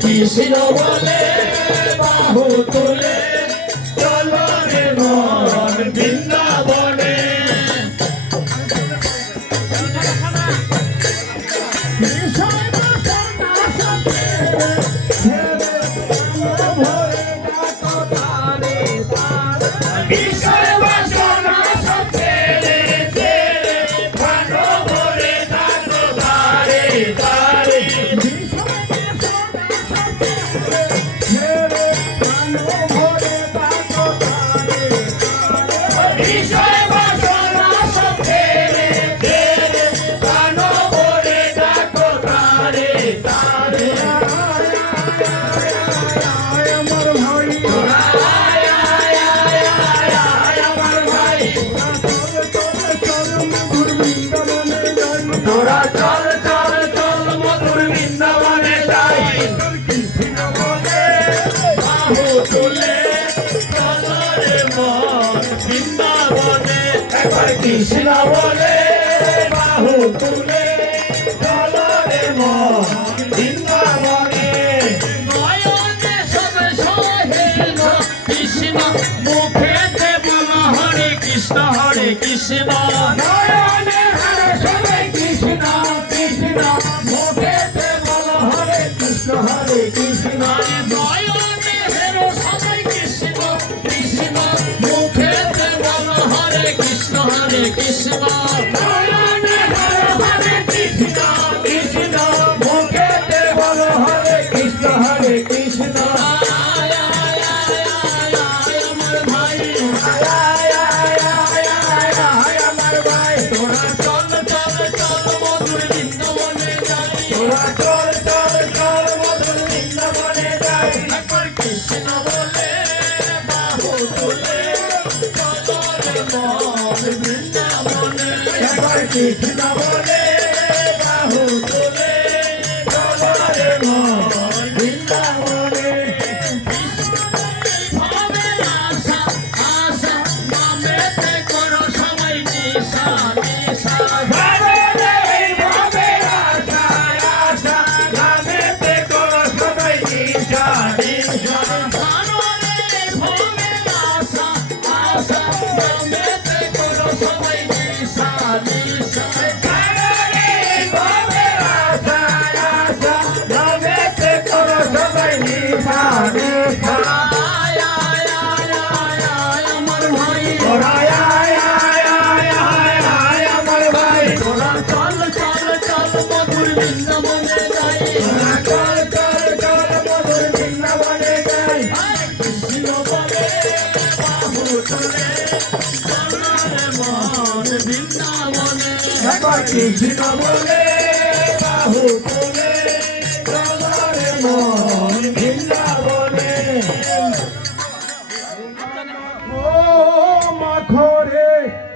কৃষ্ণ বলে বাহু তুলে চলো রে মন বৃন্দাবনে তোরা চল চল চল মধুর বৃন্দাবনে যাই কৃষ্ণ বলে বাহু তুলে চলো রে মন বৃন্দাবনে একবার কৃষ্ণ বলে বাহু তুলে চলো রে মন বৃন্দাবনে নয়নে সবে সোহেল কৃষ্ণ মুখেতে বল হরে কৃষ্ণ নয়নে হরে কৃষ্ণ নয়নে হেরো সবাই কৃষ্ণ কৃষ্ণ মুখেতে বল হরে কৃষ্ণ নয়নে হেরো হরে কৃষ্ণ কৃষ্ণ মুখেতে বল হরে কৃষ্ণ আয় আয় আয় আয় আমার ভাই আয় আয় আয় আয় আমার ভাই তোরা চল চল চল মধুর বৃন্দাবনে যাই তোরা চল চল চল মধুর বৃন্দাবনে যাই একবার কৃষ্ণ বলে বাহু তুলে চলো রে মন বৃন্দাবনে একবার কৃষ্ণ বলে বাহু তুলে চলো রে মন বৃন্দাবনে ভবের আশা আশা নামেতে করো সবাই নিশা নিশা কৃষ্ণ বলে বাহু তুলে চলো রে মন বৃন্দাবনে ও মাখো রে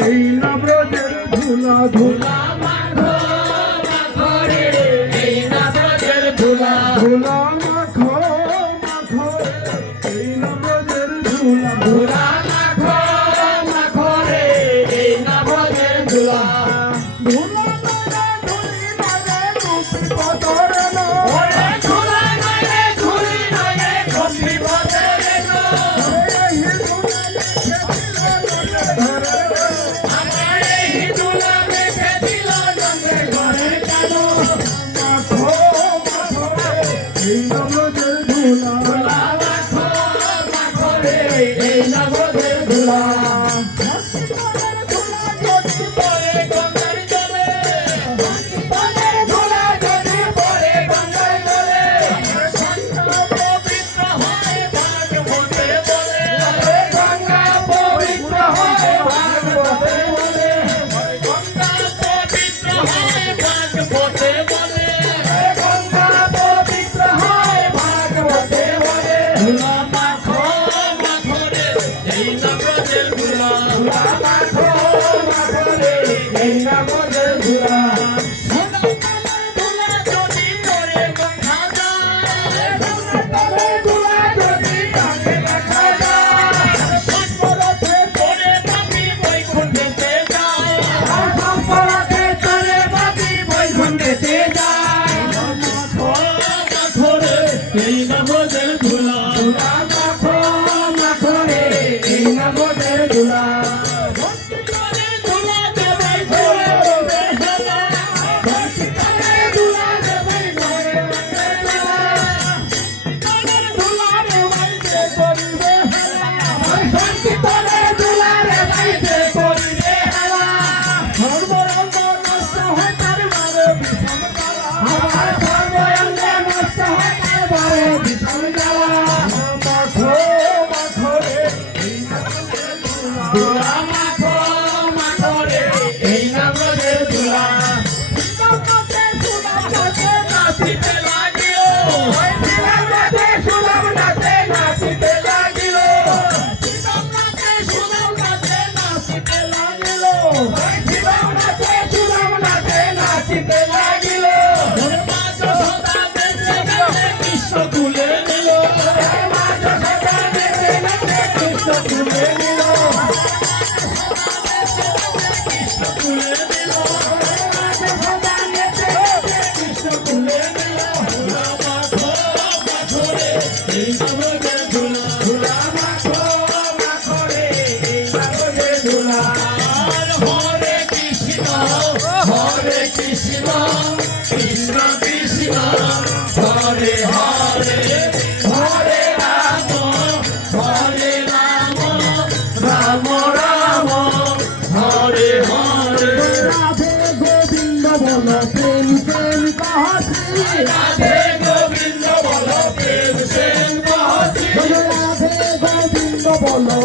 এই নব্রজের ধুলা ধুলা মাখো মাখো রে এই নব্রজের ধুলা ধুলা মাখো মাখো এই নব্রজের ধুলা ধুলা মাখো মাখো রে এই নব্রজের ধুলা আমার এই ধুলা মেখে দিল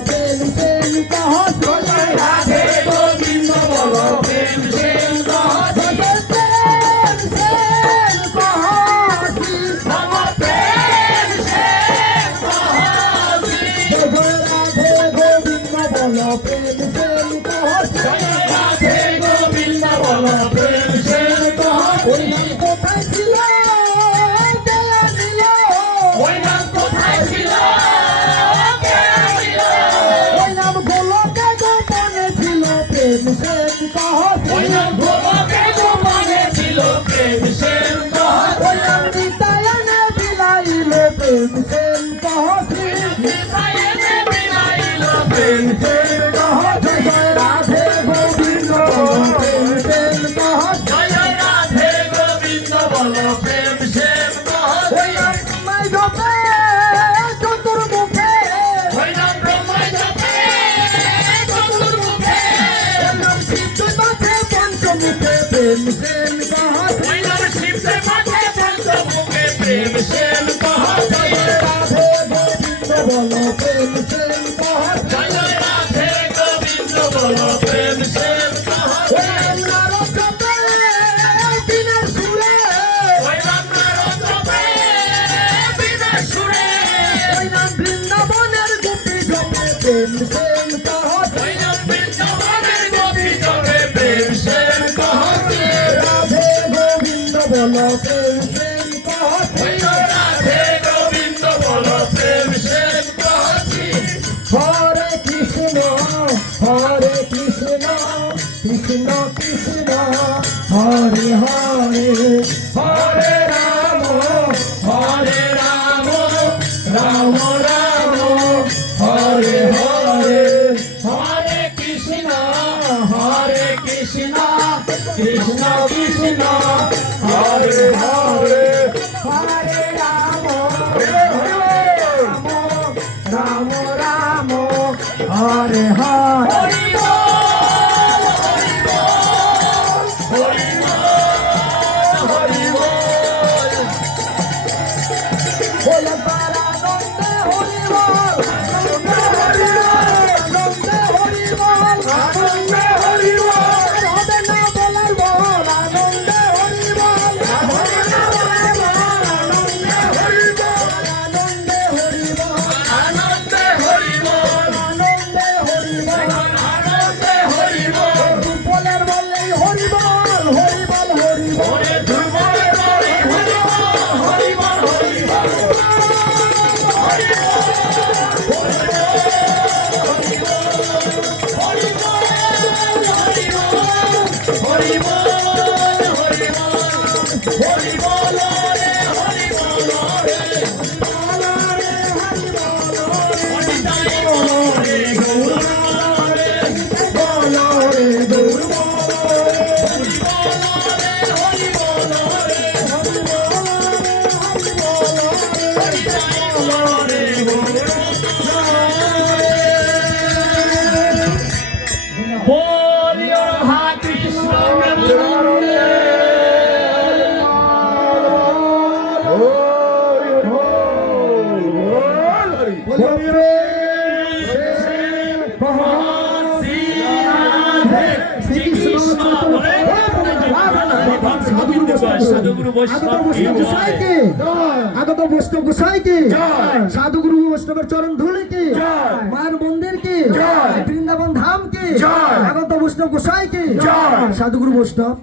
প্রেম প্রেম কহ জয় রাধে গোবিন্দ বলো প্রেম প্রেম কহ প্রেম প্রেম কহ বলো প্রেম প্রেম কহ জয় রাধে গোবিন্দ বলো প্রেম প্রেম কহ রাধে গোবিন্দ বলো প্রেম প্রেম কহ ওই নাম কোথায় ছিল দেয়া দিল ওই নাম কোথায় ছিল কে দিল ওই নাম গোলকে গোপনে ছিল প্রেম প্রেম কহ ওই নাম গোলকে গোপনে ছিল প্রেম প্রেম কহ ওই নাম নিতায়নে বিলাইল প্রেম প্রেম কহ নিতাইনে বিলাইল প্রেম প্রেম কহ জয় রাধে গোবিন্দ প্রেম প্রেম কহ জয় রাধে গোবিন্দ বলো প্রেম প্রেম কহ ওই নাম মাই জপে চতুর্মুখে ওই নাম ব্রহ্মায় জপে চতুর্মুখে ওই নাম সিদ্ধ মাঝে পঞ্চমুখে প্রেম প্রেম কহ ওই নাম শিবকে মাঝে পঞ্চমুখে প্রেম প্রেম কহ জয় রাধে গোবিন্দ বলো প্রেম প্রেম কহ জয় রাধে গোবিন্দ বলো প্রেম প্রেম কহ ওই নাম নারদ জপে দিনের সুরে ওই নাম নারদ জপে বিনা সুরে ওই নাম বৃন্দাবনের গোপী জপে প্রেম প্রেম কহ ওই নাম বৃন্দাবনের গোপী জপে প্রেম প্রেম কহ রাধে গোবিন্দ বলো প্রেম প্রেম কহ ওই রাধে গোবিন্দ বলো প্রেম প্রেম কহ হরে কৃষ্ণ কৃষ্ণ কৃষ্ণ হরে হরে হরে রাম রাম রাম হরে হরে হরে কৃষ্ণ কৃষ্ণ কৃষ্ণ হরে হরে হরে রাম রাম রাম হরে হরে হরি বল হরি বল হরি বল বল পারানন্দে হরি বল আনন্দে হরি বল আনন্দে হরি বল হবে না বলার বল আনন্দে হরি বল হবে না বলার বল আনন্দে হরি বল আনন্দে হরি বল আনন্দে হরি বল আনন্দে হরি বল আনন্দে হরি বল বলের বললেই হরি বল হরি বল হরি বল ওরে দুর্বলের বলে হরি বল হরি বল হরি বল হরি বল হরি বল হরি বল রে হরি বল রে হরি তাই বল রে গৌর রে বল রে গৌর হরি বল রে হরি বল রে হরি তাই বল রে গৌর बोलियो हाथी সাধুগুরু আগত বৈষ্ণব গোসাই কি সাধুগুরু বৈষ্ণবের চরণ ধুলি কি মায়ের মন্দির কি বৃন্দাবন ধাম কি আগত বৈষ্ণব গোসাই কি সাধুগুরু বৈষ্ণব